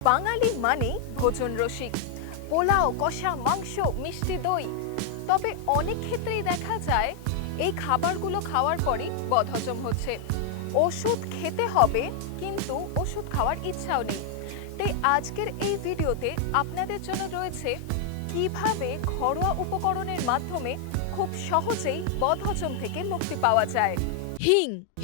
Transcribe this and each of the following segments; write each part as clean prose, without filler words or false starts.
বাঙালি মানেই ভোজন রসিক। পোলাও, কষা মাংস, মিষ্টি দই। তবে অনেক ক্ষেত্রেই দেখা যায় এই খাবারগুলো খাওয়ার পরই বদহজম হচ্ছে। ওষুধ খেতে হবে কিন্তু ওষুধ খাওয়ার ইচ্ছাও নেই। তাই আজকের এই ভিডিওতে আপনাদের জন্য রয়েছে কিভাবে ঘরোয়া উপকরণের মাধ্যমে খুব সহজেই বদহজম থেকে মুক্তি পাওয়া যায়।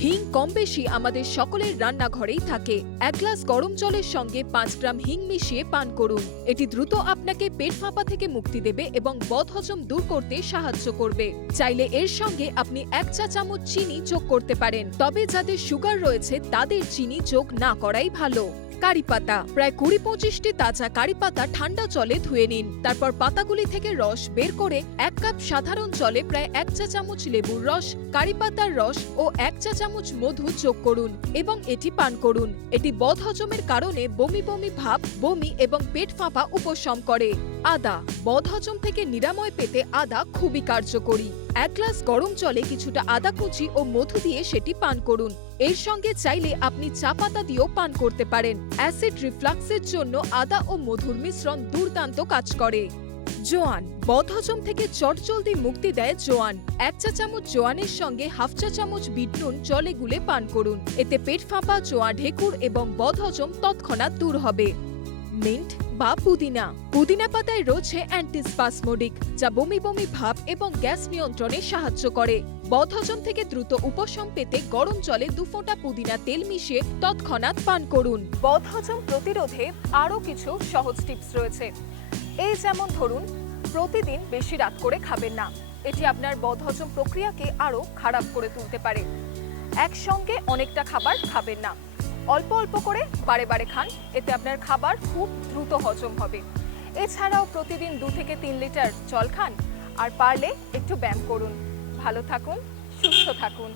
হিং কম বেশি আমাদের সকলের রান্নাঘরেই থাকে। 1 গ্লাস গরম জলের সঙ্গে 5 গ্রাম হিং মিশিয়ে পান করুন। এটি দ্রুত আপনাকে পেট ফাঁপা থেকে মুক্তি দেবে এবং বদহজম দূর করতে সাহায্য করবে। চাইলে এর সঙ্গে আপনি 1 চা চামচ চিনি যোগ করতে পারেন, তবে যাদের সুগার রয়েছে তাদের চিনি যোগ না করাই ভালো। কারি পাতা, প্রায় 20-25টি তাজা কারি পাতা ঠান্ডা জলে ধুয়ে নিন। তারপর পাতাগুলি থেকে রস বের করে 1 কাপ সাধারণ জলে প্রায় 1 চা চামচ লেবুর রস, কারি পাতার রস ও 1 চা চামচ মধু যোগ করুন এবং এটি পান করুন। এটি বদহজমের কারণে বমি বমি ভাব, বমি এবং পেট ফাঁপা উপশম করে। আদা, বদহজম থেকে নিরাময় পেতে আদা খুবই কার্যকরী। 1 গ্লাস গরম জলে কিছুটা আদা কুচি ও মধু দিয়ে সেটি পান করুন। এর সঙ্গে চাইলে আপনি চা পাতা দিয়েও পান করতে পারেন। অ্যাসিড রিফ্লাক্সের জন্য আদা ও মধুর মিশ্রণ দুর্দান্ত কাজ করে। জোয়ান, বদহজম থেকে চটজলদি মুক্তি দেয় জোয়ান। 1 চা চামচ জোয়ানের সঙ্গে 1/2 চা চামচ বিট নুন জলে গুলে পান করুন। এতে পেট ফাঁপা, জোয়া ঢেকুর এবং বদহজম তৎক্ষণাৎ দূর হবে। মিন্ট বা পুদিনা পাতায় রয়েছে অ্যান্টিস্পাসমোডিক, যা বমি বমি ভাব এবং গ্যাস নিয়ন্ত্রণে সাহায্য করে। বদহজম থেকে দ্রুত উপশম পেতে গরম জলে 2 ফোঁটা পুদিনা তেল মিশিয়ে তৎক্ষণাৎ পান করুন। বদহজম প্রতিরোধে আরও কিছু সহজ টিপস রয়েছে। এই যেমন ধরুন, প্রতিদিন বেশি রাত করে খাবেন না। এটি আপনার বদহজম প্রক্রিয়াকে আরও খারাপ করে তুলতে পারে। একসঙ্গে অনেকটা খাবার খাবেন না, অল্প অল্প করে বারে বারে খান। এতে আপনার খাবার খুব দ্রুত হজম হবে। এছাড়াও প্রতিদিন 2 থেকে 3 লিটার জল খান আর পারলে একটু ব্যায়াম করুন। ভালো থাকুন, সুস্থ থাকুন।